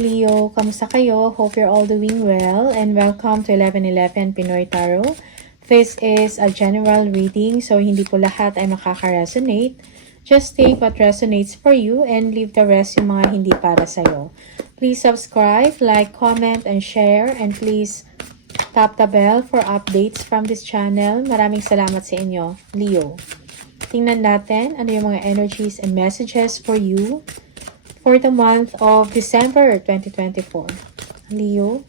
Leo! Kamusta kayo? Hope you're all doing well and welcome to 1111 Pinoy Tarot. This is a general reading so hindi po lahat ay makaka-resonate. Just take what resonates for you and leave the rest yung mga hindi para sa'yo. Please subscribe, like, comment, and share, and please tap the bell for updates from this channel. Maraming salamat sa inyo, Leo. Tingnan natin ano yung mga energies and messages for you for the month of December 2024. Leo,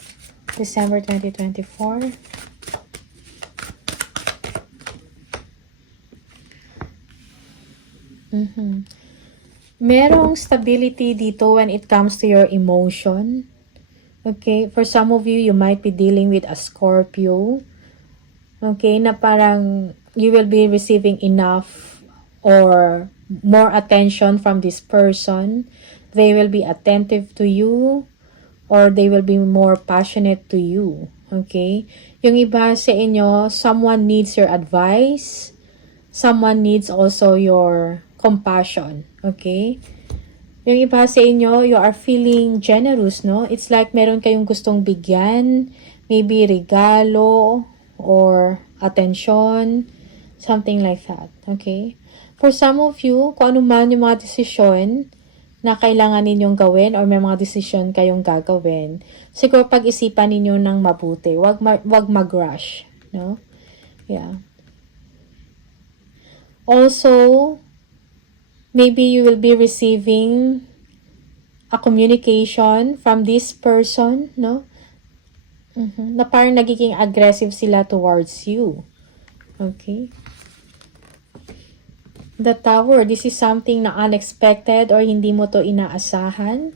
December 2024. Merong stability dito when it comes to your emotion. Okay, for some of you, you might be dealing with a Scorpio. Okay, na parang you will be receiving enough or more attention from this person. They will be attentive to you or they will be more passionate to you. Okay? Yung iba sa inyo, someone needs your advice. Someone needs also your compassion. Okay? Yung iba sa inyo, you are feeling generous, no? It's like meron kayong gustong bigyan, maybe regalo or attention, something like that. Okay? For some of you, kung ano man yung mga desisyon na kailangan ninyong gawin or may mga desisyon kayong gagawin, siguro pag-isipan ninyo ng mabuti. Wag mag-rush, no? Yeah. Also, maybe you will be receiving a communication from this person, no? Na parang nagiging aggressive sila towards you. Okay? The Tower, this is something na unexpected or hindi mo to inaasahan.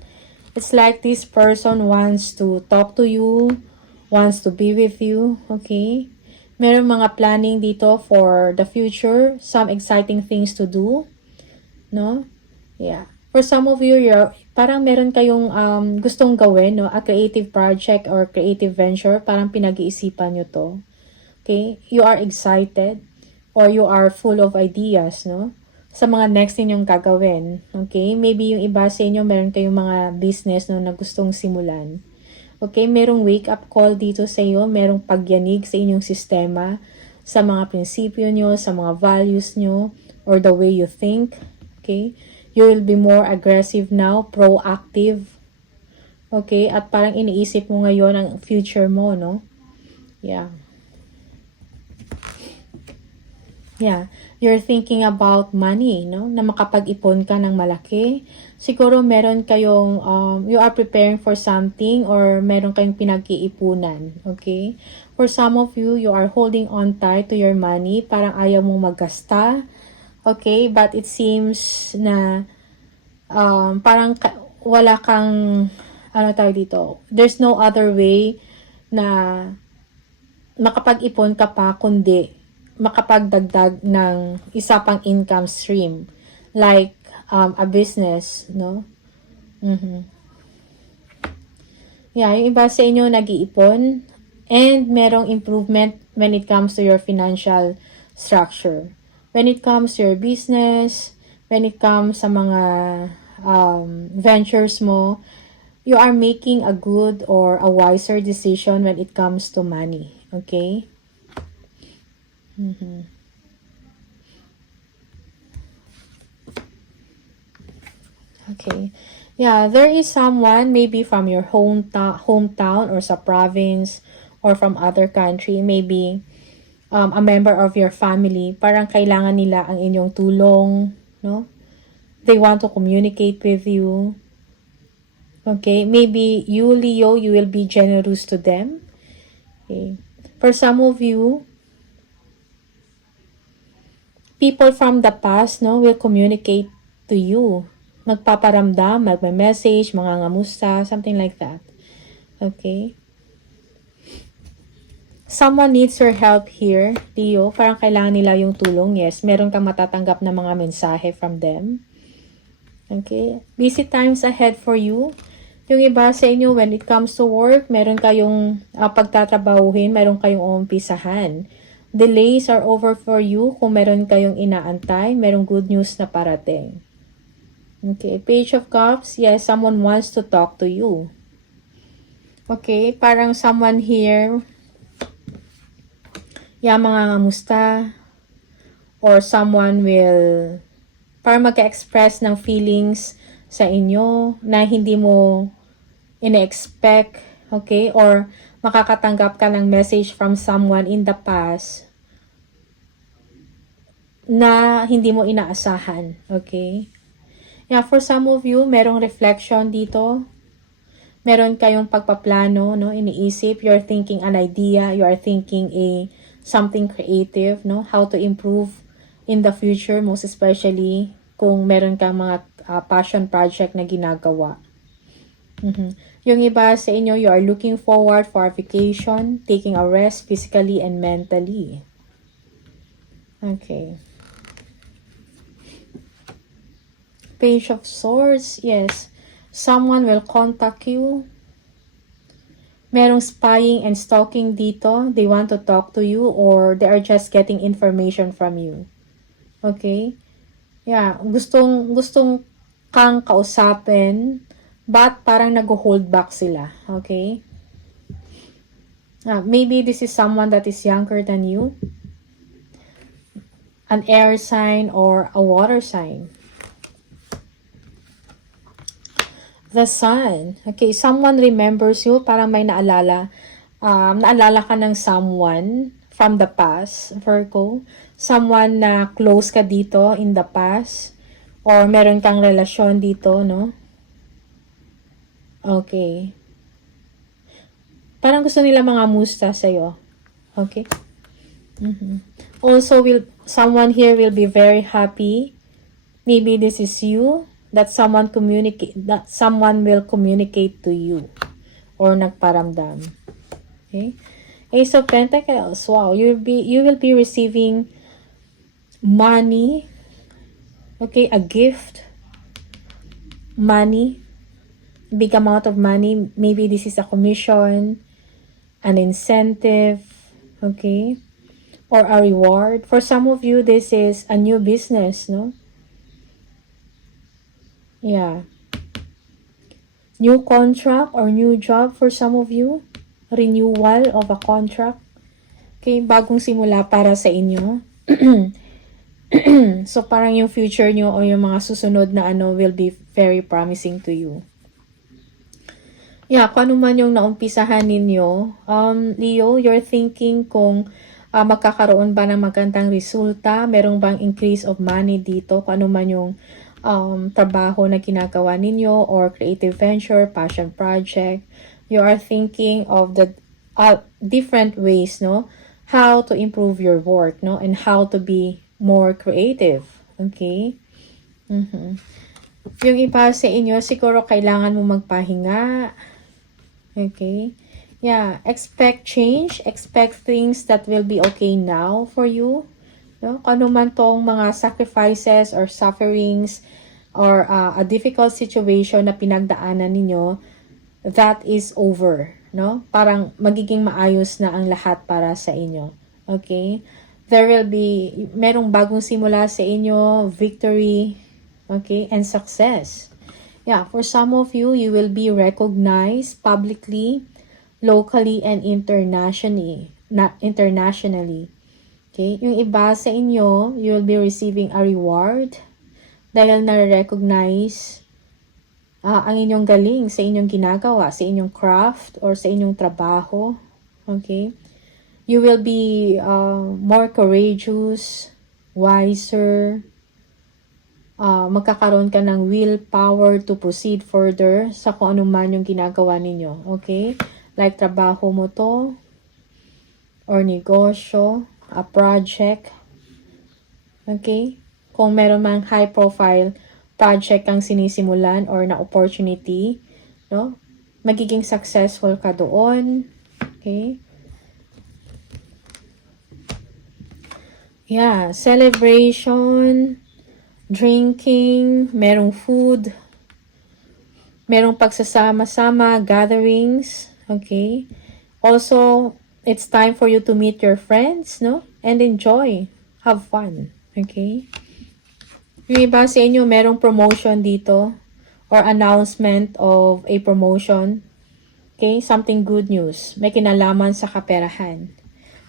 It's like this person wants to talk to you, wants to be with you, okay? Meron mga planning dito for the future, some exciting things to do, no? Yeah. For some of you, parang meron kayong gustong gawin, no? A creative project or creative venture, parang pinag-iisipan nyo to. Okay? You are excited or you are full of ideas, no? Sa mga next ninyong gagawin. Okay? Maybe yung iba sa inyo, meron kayong mga business, no, na gustong simulan. Okay? Merong wake-up call dito sa iyo, merong pagyanig sa inyong sistema, sa mga prinsipyo nyo, sa mga values nyo, or the way you think. Okay? You will be more aggressive now, proactive. Okay? At parang iniisip mo ngayon ang future mo, no? Yeah. Yeah, you're thinking about money, no? Na makapag-ipon ka ng malaki. Siguro meron kayong, you are preparing for something or meron kayong pinag-iipunan, okay? For some of you, you are holding on tight to your money. Parang ayaw mong maggasta, okay? But it seems na parang wala kang, ano tawag dito, there's no other way na makapag-ipon ka pa kundi makapagdagdag ng isa pang income stream like a business, no? Yeah, yung iba sa inyo nag-iipon and merong improvement when it comes to your financial structure. When it comes to your business, when it comes sa mga ventures mo, you are making a good or a wiser decision when it comes to money, okay? Okay. Yeah, there is someone maybe from your hometown or sa province or from other country, maybe a member of your family, parang kailangan nila ang inyong tulong, no? They want to communicate with you. Okay, maybe you, Leo, you will be generous to them. Okay. For some of you, people from the past, no, will communicate to you. Magpaparamdam, magme-message, mangangamusta, something like that. Okay? Someone needs your help here, Leo. Parang kailangan nila yung tulong. Yes, meron kang matatanggap na mga mensahe from them. Okay? Busy times ahead for you. Yung iba sa inyo, when it comes to work, meron kayong pagtatrabahuhin, meron kayong umpisahan. Delays are over for you kung meron kayong inaantay, merong good news na parating. Okay, Page of Cups, yes, someone wants to talk to you. Okay, parang someone here, mga ngamusta, or someone will, parang mag-express ng feelings sa inyo na hindi mo ina-expect, okay, or makakatanggap ka ng message from someone in the past na hindi mo inaasahan, okay? Yeah, for some of you, merong reflection dito. Meron kayong pagpaplano, no? Iniisip, you're thinking an idea, you are thinking something creative, no? How to improve in the future, most especially kung meron kang mga passion project na ginagawa. Yung iba sa inyo, you are looking forward for a vacation, taking a rest physically and mentally. Okay. Page of Swords, yes. Someone will contact you. Merong spying and stalking dito. They want to talk to you or they are just getting information from you. Okay? Yeah, gustong kang kausapin, but parang nag-hold back sila. Okay? Maybe this is someone that is younger than you. An air sign or a water sign. The Sun. Okay, someone remembers you. Parang may naalala. Naalala ka ng someone from the past, Virgo. Someone na close ka dito in the past. Or meron kang relasyon dito, no? Okay. Parang gusto nila mga musta sa'yo. Okay? Also, someone here will be very happy. Maybe this is you. That someone will communicate to you or nagparamdam. Okay? Ace of Pentacles. Wow, you will be receiving money. Okay, a gift. Money. Big amount of money. Maybe this is a commission, an incentive, okay? Or a reward. For some of you, this is a new business, no? Yeah. New contract or new job for some of you. Renewal of a contract. Okay, bagong simula para sa inyo. So, parang yung future nyo o yung mga susunod na will be very promising to you. Yeah, kung ano man yung naumpisahan ninyo, Leo, you're thinking kung magkakaroon ba ng magandang resulta, merong bang increase of money dito, kung ano man yung trabaho na ginagawa ninyo or creative venture, passion project. You are thinking of the different ways, no? How to improve your work, no? And how to be more creative. Okay? Yung iba sa inyo, siguro kailangan mo magpahinga. Okay? Yeah, expect change. Expect things that will be okay now for you. No? Kung ano man tong mga sacrifices or sufferings or a difficult situation na pinagdaanan ninyo, that is over. No? Parang magiging maayos na ang lahat para sa inyo. Okay? There will be, merong bagong simula sa inyo, victory, okay, and success. Yeah, for some of you, you will be recognized publicly, locally, and internationally. Okay? Yung iba sa inyo, you will be receiving a reward dahil na-recognize ang inyong galing sa inyong ginagawa, sa inyong craft, or sa inyong trabaho. Okay? You will be more courageous, wiser, magkakaroon ka ng willpower to proceed further sa kung ano man yung ginagawa ninyo. Okay? Like trabaho mo to, or negosyo, a project. Okay? Kung meron mang high profile project kang sinisimulan or na opportunity, no? Magiging successful ka doon. Okay? Yeah, celebration, drinking, merong food, merong pagsasama-sama, gatherings, okay? Also, it's time for you to meet your friends, no? And enjoy. Have fun, okay? Yung iba sa inyo, merong promotion dito or announcement of a promotion. Okay, something good news. May kinalaman sa kaperahan.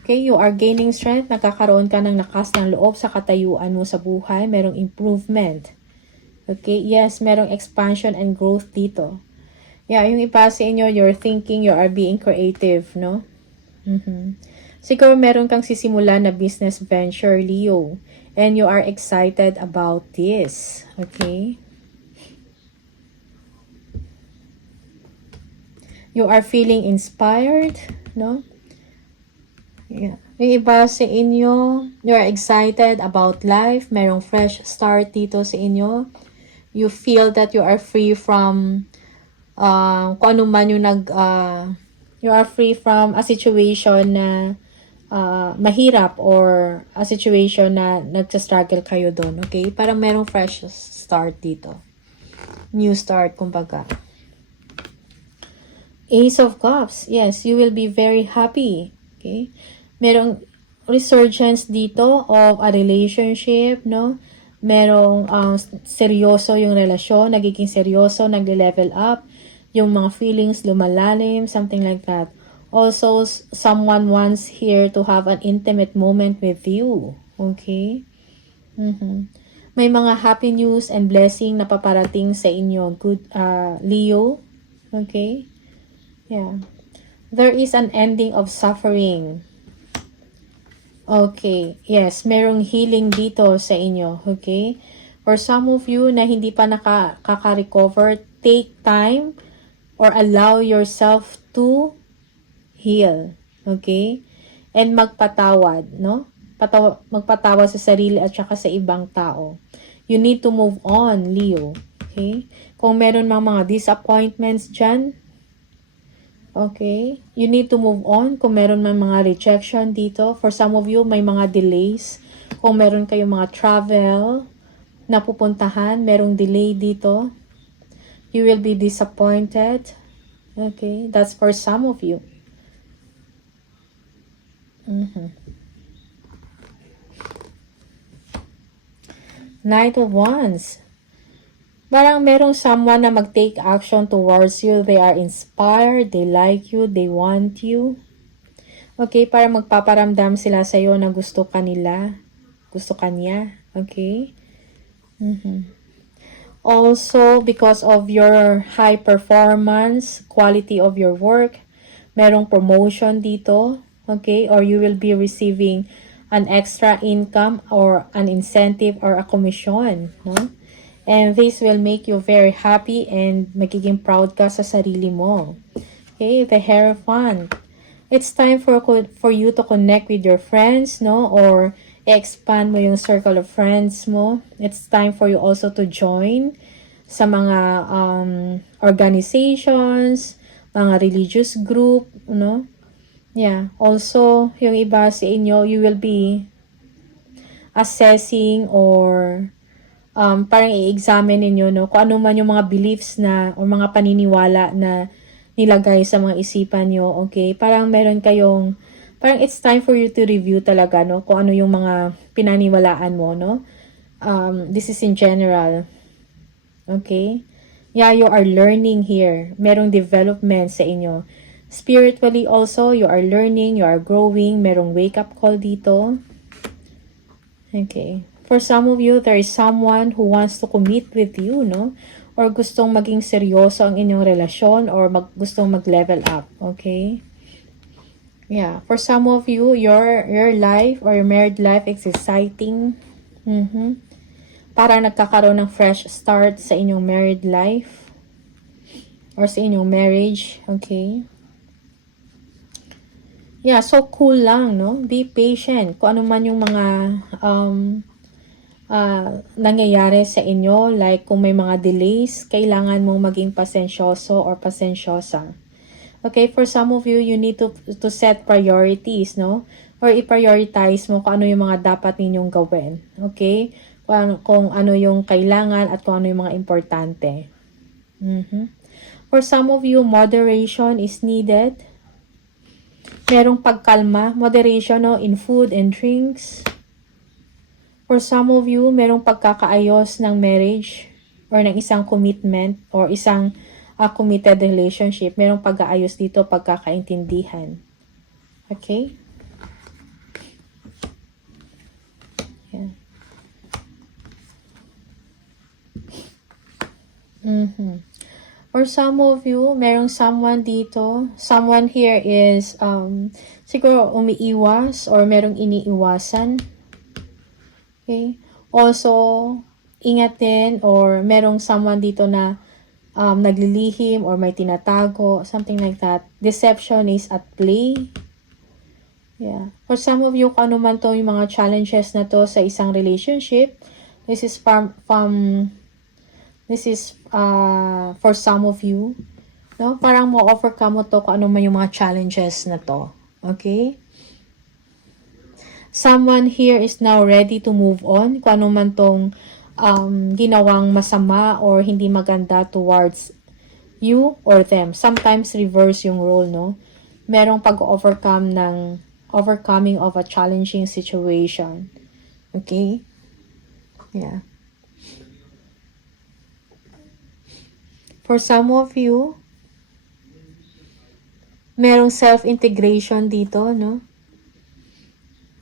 Okay, you are gaining strength. Nagkakaroon ka ng lakas ng loob sa katayuan mo sa buhay. Merong improvement. Okay, yes, merong expansion and growth dito. Yeah, yung iba sa inyo, you're thinking you are being creative, no? Siguro meron kang sisimula na business venture, Leo. And you are excited about this. Okay? You are feeling inspired, no? Yeah. Yung iba sa inyo, you are excited about life. Merong fresh start dito sa inyo. You feel that you are free from kung ano man yung you are free from a situation na mahirap or a situation na nagsa-struggle kayo doon. Okay? Parang merong fresh start dito. New start, kumbaga. Ace of Cups. Yes, you will be very happy. Okay? Merong resurgence dito of a relationship, no? Merong seryoso yung relasyon, nagiging seryoso, nagle-level up, yung mga feelings lumalalim, something like that. Also, someone wants here to have an intimate moment with you. Okay? May mga happy news and blessing na paparating sa inyo, good Leo. Okay? Yeah. There is an ending of suffering. Okay. Yes, merong healing dito sa inyo. Okay? For some of you na hindi pa nakaka-recover, take time or allow yourself to heal. Okay? And magpatawad, no? Magpatawad sa sarili at saka sa ibang tao. You need to move on, Leo. Okay? Kung meron mga disappointments dyan, okay, you need to move on. Kung meron man mga rejection dito, for some of you, may mga delays. Kung meron kayong mga travel na pupuntahan, merong delay dito. You will be disappointed. Okay, that's for some of you. Knight of Wands. Parang merong someone na mag-take action towards you. They are inspired, they like you, they want you. Okay, para magpaparamdam sila sa'yo na gusto ka nila. Gusto ka niya. Okay? Also, because of your high performance, quality of your work, merong promotion dito. Okay? Or you will be receiving an extra income or an incentive or a commission. No? And this will make you very happy and magiging proud ka sa sarili mo. Okay, the Hierophant. It's time for you to connect with your friends, no? Or expand mo yung circle of friends mo. It's time for you also to join sa mga organizations, mga religious group, no? Yeah. Also, yung iba sa inyo, you will be assessing or parang i-examine ninyo, no, kung ano man yung mga beliefs na o mga paniniwala na nilagay sa mga isipan nyo, okay? Parang meron kayong, parang it's time for you to review talaga, no, kung ano yung mga pinaniwalaan mo, no? This is in general. Okay? Yeah, you are learning here. Merong development sa inyo. Spiritually also, you are learning, you are growing, merong wake-up call dito. Okay. For some of you, there is someone who wants to commit with you, no? Or gustong maging seryoso ang inyong relasyon or gustong mag-level up, okay? Yeah, for some of you, your life or your married life is exciting. Parang nagkakaroon ng fresh start sa inyong married life or sa inyong marriage, okay? Yeah, so cool lang, no? Be patient. Kung ano man yung mga nangyayari sa inyo, like kung may mga delays, kailangan mong maging pasensyoso or pasensyosa. Okay, for some of you, you need to set priorities, no? Or i-prioritize mo kung ano yung mga dapat ninyong gawin. Okay? Kung ano yung kailangan at kung ano yung mga importante. For some of you, moderation is needed. Merong pagkalma, moderation, no, in food and drinks. For some of you, merong pagkakaayos ng marriage or ng isang commitment or isang a committed relationship. Merong pag-aayos dito, pagkakaintindihan. Okay? Yeah. For some of you, merong someone dito. Someone here is, siguro umiiwas or merong iniiwasan. Okay? Also, ingat din or merong someone dito na naglilihim or may tinatago, something like that. Deception is at play. Yeah. For some of you, kung ano man to yung mga challenges na to sa isang relationship, this is for some of you. No? Parang mo overcome mo to kung ano man yung mga challenges na to. Okay? Someone here is now ready to move on. Kung ano man tong ginawang masama or hindi maganda towards you or them. Sometimes reverse yung role, no? Merong overcoming of a challenging situation. Okay? Yeah. For some of you, merong self-integration dito, no?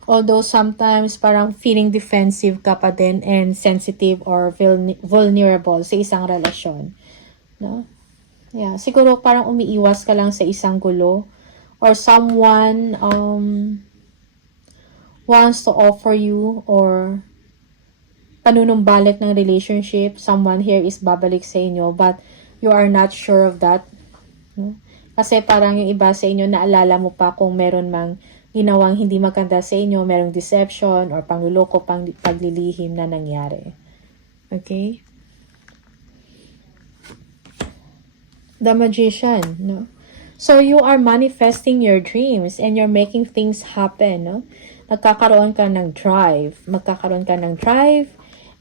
Although sometimes parang feeling defensive ka pa din and sensitive or vulnerable sa isang relasyon. No? Yeah, siguro parang umiiwas ka lang sa isang gulo or someone wants to offer you or panunumbalik ng relationship. Someone here is babalik sa inyo but you are not sure of that. No? Kasi parang yung iba sa inyo naalala mo pa kung meron mang ginawang hindi maganda sa inyo, merong deception or pangluloko, paglilihim na nangyari. Okay? The Magician, no? So, you are manifesting your dreams and you're making things happen, no? Magkakaroon ka ng drive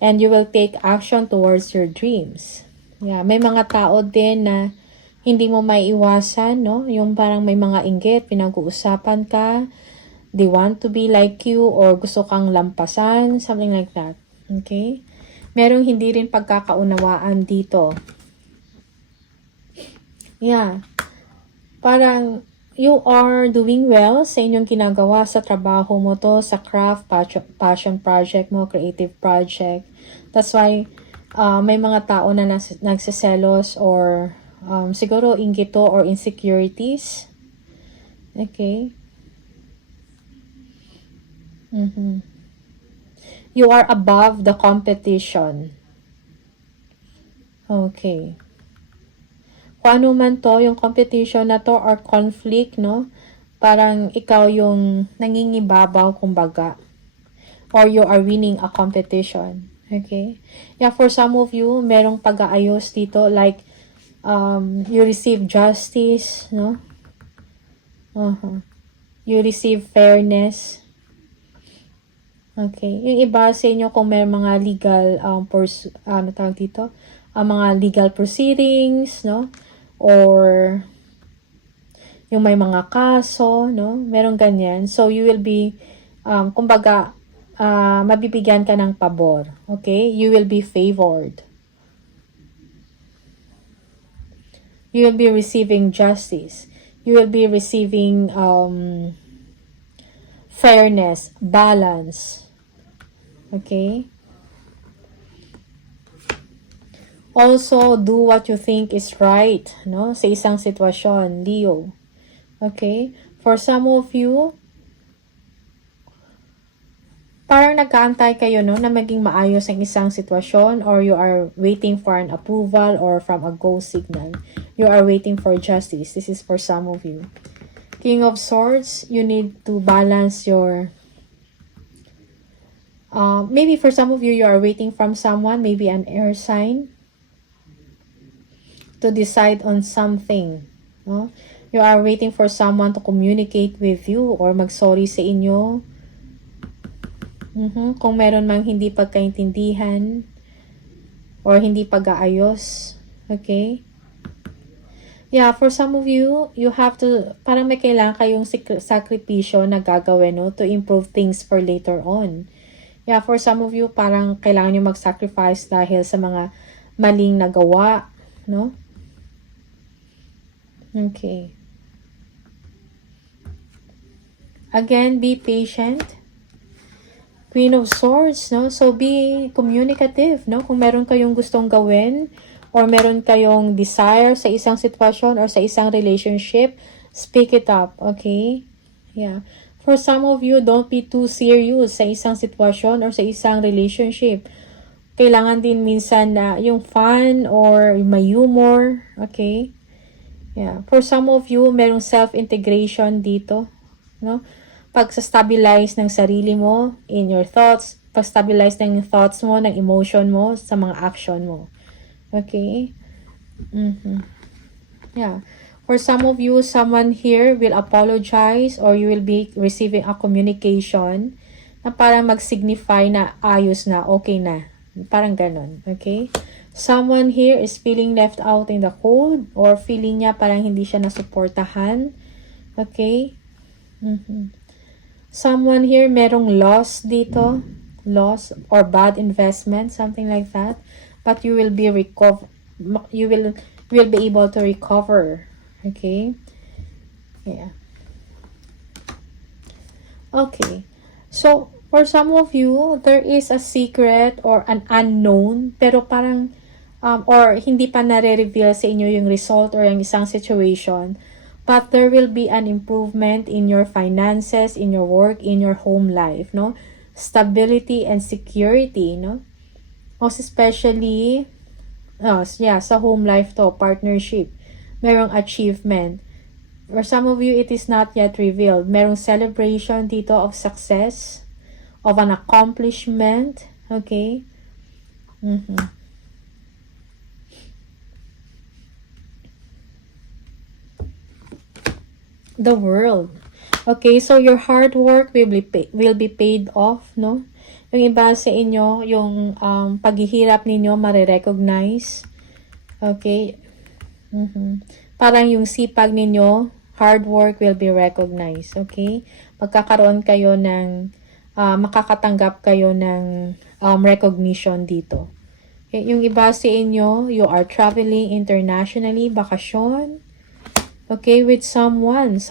and you will take action towards your dreams. Yeah, may mga tao din na hindi mo maiiwasan, no? Yung parang may mga inggit, pinag-uusapan ka, they want to be like you or gusto kang lampasan, something like that. Okay? Merong hindi rin pagkakaunawaan dito. Yeah. Parang you are doing well sa inyong ginagawa sa trabaho mo to, sa craft, passion project mo, creative project. That's why may mga tao na nagsiselos or siguro inggito or insecurities. Okay? You are above the competition. Okay. Kung ano man to, yung competition na to or conflict, no? Parang ikaw yung nangingibabaw, kumbaga. Or you are winning a competition. Okay? Yeah, for some of you, merong pag-aayos dito. Like, you receive justice, no? You receive fairness. Okay. Yung iba sa inyo, kung may mga legal, tawag dito? Mga legal proceedings, no? Or yung may mga kaso, no? Merong ganyan. So, you will be, kumbaga, mabibigyan ka ng pabor. Okay? You will be favored. You will be receiving justice. You will be receiving fairness, balance. Okay? Also, do what you think is right, no? Sa isang sitwasyon, Leo. Okay? For some of you, parang nagkaantay kayo, no, na maging maayos ang isang sitwasyon or you are waiting for an approval or from a go signal. You are waiting for justice. This is for some of you. King of Swords, you need to balance your maybe for some of you, you are waiting from someone, maybe an air sign, to decide on something. No? You are waiting for someone to communicate with you or mag-sorry sa inyo. Kung meron mang hindi pagkaintindihan or hindi pag-aayos. Okay? Yeah, for some of you, you have to, parang may kailangan kayong sakripisyo na gagawin, no, to improve things for later on. Yeah, for some of you, parang kailangan nyo mag-sacrifice dahil sa mga maling nagawa, no? Okay. Again, be patient. Queen of Swords, no? So, be communicative, no? Kung meron kayong gustong gawin or meron kayong desire sa isang sitwasyon or sa isang relationship, speak it up, okay? Yeah. For some of you, don't be too serious sa isang sitwasyon or sa isang relationship. Kailangan din minsan na yung fun or may humor, okay? Yeah. For some of you, merong self-integration dito, no? Pag-stabilize ng sarili mo in your thoughts, pag-stabilize ng thoughts mo, ng emotion mo, sa mga action mo. Okay? Yeah. For some of you, someone here will apologize or you will be receiving a communication na parang mag-signify na ayos na, okay na. Parang ganon. Okay? Someone here is feeling left out in the cold or feeling niya parang hindi siya nasuportahan. Okay? Someone here merong loss dito, loss or bad investment, something like that. But you will be you will be able to recover. Okay? Yeah. Okay. So, for some of you, there is a secret or an unknown, pero parang or hindi pa nare-reveal sa inyo yung result or yung isang situation. But there will be an improvement in your finances, in your work, in your home life, no? Stability and security, no? Most especially, sa home life to, partnership. Merong achievement. For some of you, it is not yet revealed. Merong celebration dito of success, of an accomplishment, okay? The world. Okay, so your hard work will be paid off, no? Yung iba sa inyo, yung paghihirap ninyo marirecognize. Okay? Parang yung sipag ninyo, hard work will be recognized. Okay? Magkakaroon kayo ng, makakatanggap kayo ng recognition dito. Okay? Yung iba sa inyo, you are traveling internationally, bakasyon. Okay, with someone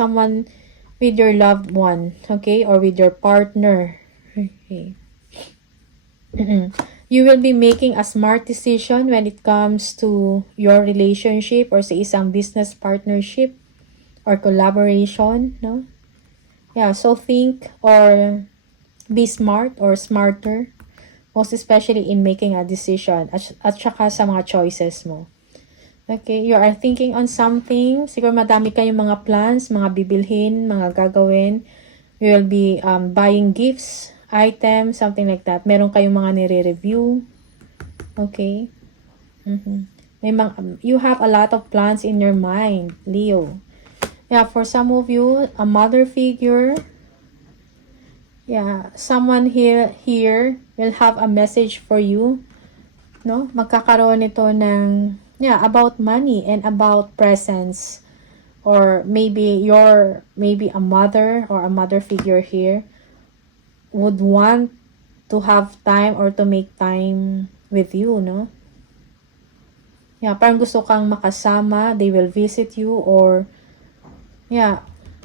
with your loved one, okay, or with your partner. Okay. You will be making a smart decision when it comes to your relationship or sa isang business partnership or collaboration, no? Yeah, so think or be smart or smarter, most especially in making a decision at saka sa mga choices mo. Okay, you are thinking on something. Siguro madami kayong mga plans, mga bibilhin, mga gagawin. You will be buying gifts, items, something like that. Meron kayong mga nire-review. Okay. You have a lot of plans in your mind, Leo. Yeah, for some of you, a mother figure. Yeah, someone here will have a message for you. No? Magkakaroon ito ng about money and about presence, or maybe a mother or a mother figure here would want to have time or to make time with you, no? Yeah, parang gusto kang makasama, they will visit you, or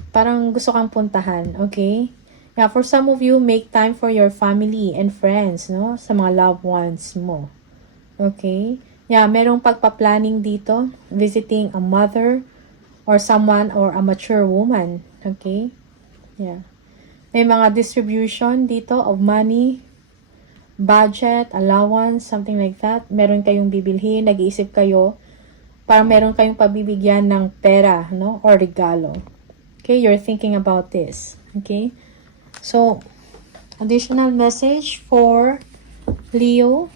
parang gusto kang puntahan, okay? Yeah, for some of you, make time for your family and friends, no? Sa mga loved ones mo. Okay? Yeah, merong pagpa-planning dito, visiting a mother or someone or a mature woman. Okay? Yeah. May mga distribution dito of money, budget, allowance, something like that. Meron kayong bibilhin, nag-iisip kayo, parang meron kayong pabibigyan ng pera, no? Or regalo. Okay? You're thinking about this. Okay? So, additional message for Leo.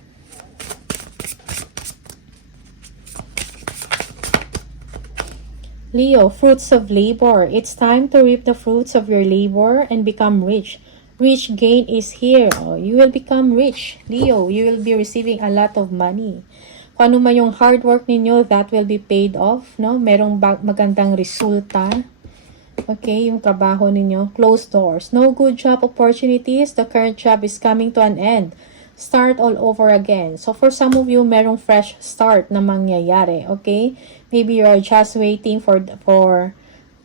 Leo, fruits of labor. It's time to reap the fruits of your labor and become rich. Rich gain is here. Oh, you will become rich. Leo, you will be receiving a lot of money. Kung ano man yung hard work ninyo, that will be paid off. No? Merong magandang resulta. Okay, yung trabaho ninyo. Closed doors. No good job opportunities. The current job is coming to an end. start all over again. So, for some of you, merong fresh start na mangyayari, okay? Maybe you are just waiting for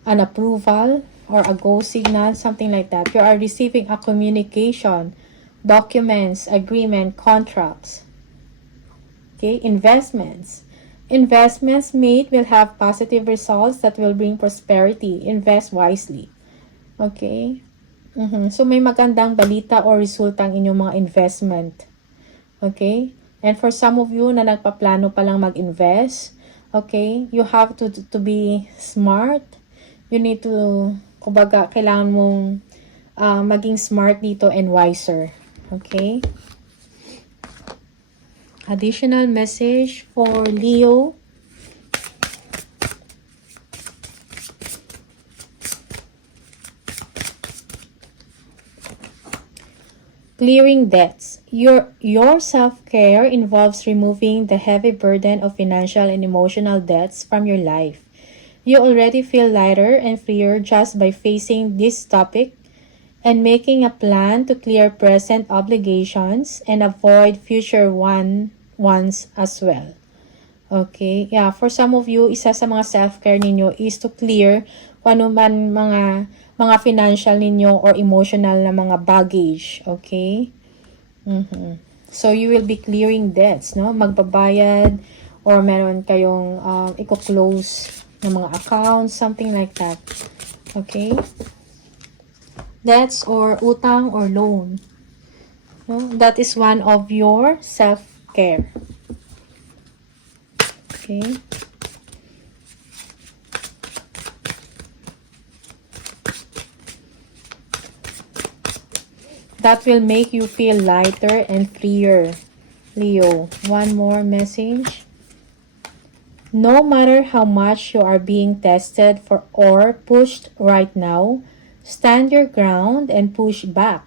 an approval or a go signal, something like that. You are receiving a communication, documents, agreement, contracts, okay? Investments. Investments made will have positive results that will bring prosperity. Invest wisely. Okay? So, may magandang balita or resultang inyong mga investment. Okay? And for some of you na nagpaplano pa lang mag-invest, okay, you have to be smart. You need to, kumbaga, kailangan mong maging smart dito and wiser. Okay? Additional message for Leo. Clearing debts. Your self-care involves removing the heavy burden of financial and emotional debts from your life. You already feel lighter and freer just by facing this topic and making a plan to clear present obligations and avoid future ones as well. Okay? Yeah, for some of you, isa sa mga self-care ninyo is to clear kung ano man mga financial ninyo or emotional na mga baggage. Okay? So, you will be clearing debts, no? Magbabayad or meron kayong i-close ng mga accounts, something like that. Okay? Debts or utang or loan. No? That is one of your self-care. Okay? That will make you feel lighter and freer. Leo, one more message. No matter how much you are being tested for or pushed right now, stand your ground and push back.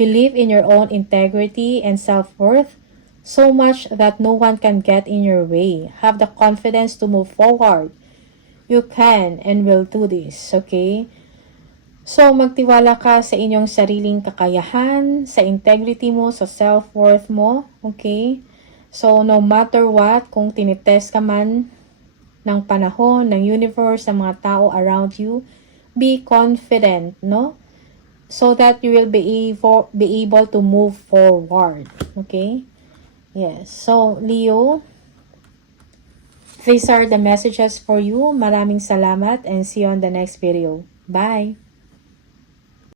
Believe in your own integrity and self-worth so much that no one can get in your way. Have the confidence to move forward. You can and will do this, okay? So, magtiwala ka sa inyong sariling kakayahan, sa integrity mo, sa self-worth mo, okay? So, no matter what, kung tinitest ka man ng panahon, ng universe, ng mga tao around you, be confident, no? So that you will be able to move forward. Okay? Yes. So, Leo, these are the messages for you. Maraming salamat and see you on the next video. Bye!